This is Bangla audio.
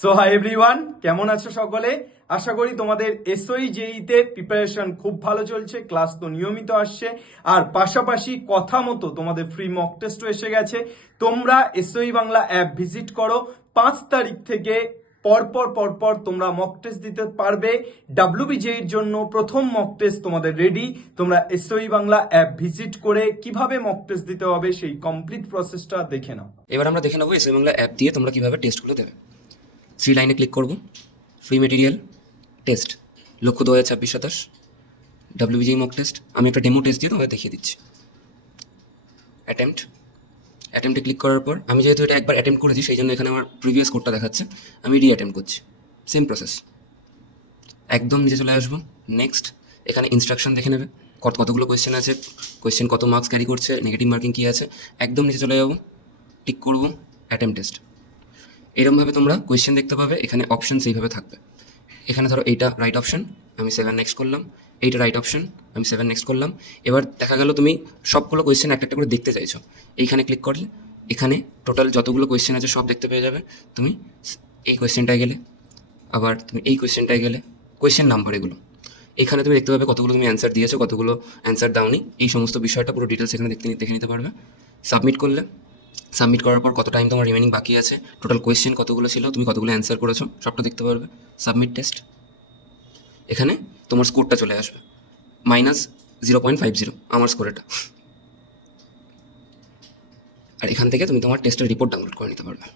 সো হাই এভরিওয়ান কেমন আছো সকলে? আশা করি তোমাদের এসওই জেইতে প্রিপারেশন খুব ভালো চলছে ক্লাস তো নিয়মিত আসছে, আর পাশাপাশি কথা মতো তোমাদের ফ্রি মক টেস্টও এসে গেছে। তোমরা এসওই বাংলা অ্যাপ ভিজিট করো, পাঁচ তারিখ থেকে পরপর পরপর তোমরা মক টেস্ট দিতে পারবে। ডাব্লিউবিজে এর জন্য প্রথম মক টেস্ট তোমাদের রেডি তোমরা এসওই বাংলা অ্যাপ ভিজিট করে কীভাবে মক টেস্ট দিতে হবে সেই কমপ্লিট প্রসেসটা দেখে নাও। এবার আমরা দেখে নেব এসএ বাংলা অ্যাপ দিয়ে তোমরা কীভাবে টেস্টগুলো দেবে। থ্রি লাইনে ক্লিক করব। ফ্রি মেটেরিয়াল টেস্ট লক্ষ্য দু হাজার ছাব্বিশ সাতাশ ডাব্লিউবিজি মক টেস্ট আমি একটা ডেমো টেস্ট দিয়ে তোমাদের দেখিয়ে দিচ্ছি। অ্যাটেম্পট অ্যাটেম্পটে ক্লিক করার পর, আমি যেহেতু এটা একবার অ্যাটেম্প করেছি, সেই জন্য এখানে আমার প্রিভিয়াস কোডটা দেখাচ্ছে, আমি রি অ্যাটেম্প করছি। সেম প্রসেস একদম নিচে চলে আসব। নেক্সট এখানে ইনস্ট্রাকশন দেখে নেবে। কত, কতগুলো কোয়েশ্চেন আছে কোয়েশ্চেন কত মার্কস ক্যারি করছে নেগেটিভ মার্কিং কী আছে, একদম নিচে চলে যাব। টিক করব অ্যাটেম্প টেস্ট এরমভাবে তোমরা কোয়েশ্চেন দেখতে পাবে, এখানে অপশন সেইভাবে থাকবে। এখানে ধরো এইটা রাইট অপশন আমি সেভেন নেক্সট করলাম। এইটা রাইট অপশন আমি সেভেন নেক্সট করলাম। এবার দেখা গেল তুমি সবগুলো কোয়েশ্চেন একটা একটা করে দেখতে চাইছো। এইখানে ক্লিক করলে, এখানে টোটাল যতগুলো কোয়েশ্চেন আছে সব দেখতে পেয়ে যাবে। তুমি এই কোয়েশ্চেনটায় গেলে, আবার তুমি এই কোয়েশ্চেনটায় গেলে কোয়েশ্চেন নাম্বার এগুলো। এখানে তুমি দেখতে পাবে কতগুলো তুমি অ্যান্সার দিয়েছ, কতগুলো অ্যান্সার দাওনি। এই সমস্ত বিষয়টা পুরো ডিটেলস এখানে দেখতে দেখে নিতে পারবে। সাবমিট করলে সাবমিট করার পর কত টাইম তোমার রিমেনিং বাকি আছে? টোটাল কোয়েশ্চেন কতগুলো ছিল? তুমি কতগুলো অ্যান্সার করেছ? সবটা দেখতে পারবে। সাবমিট টেস্ট এখানে তোমার স্কোরটা চলে আসবে। Minus zero point five zero আমার স্কোর এটা। আর এখান থেকে তুমি তোমার টেস্টের রিপোর্ট ডাউনলোড করে নিতে পারবে।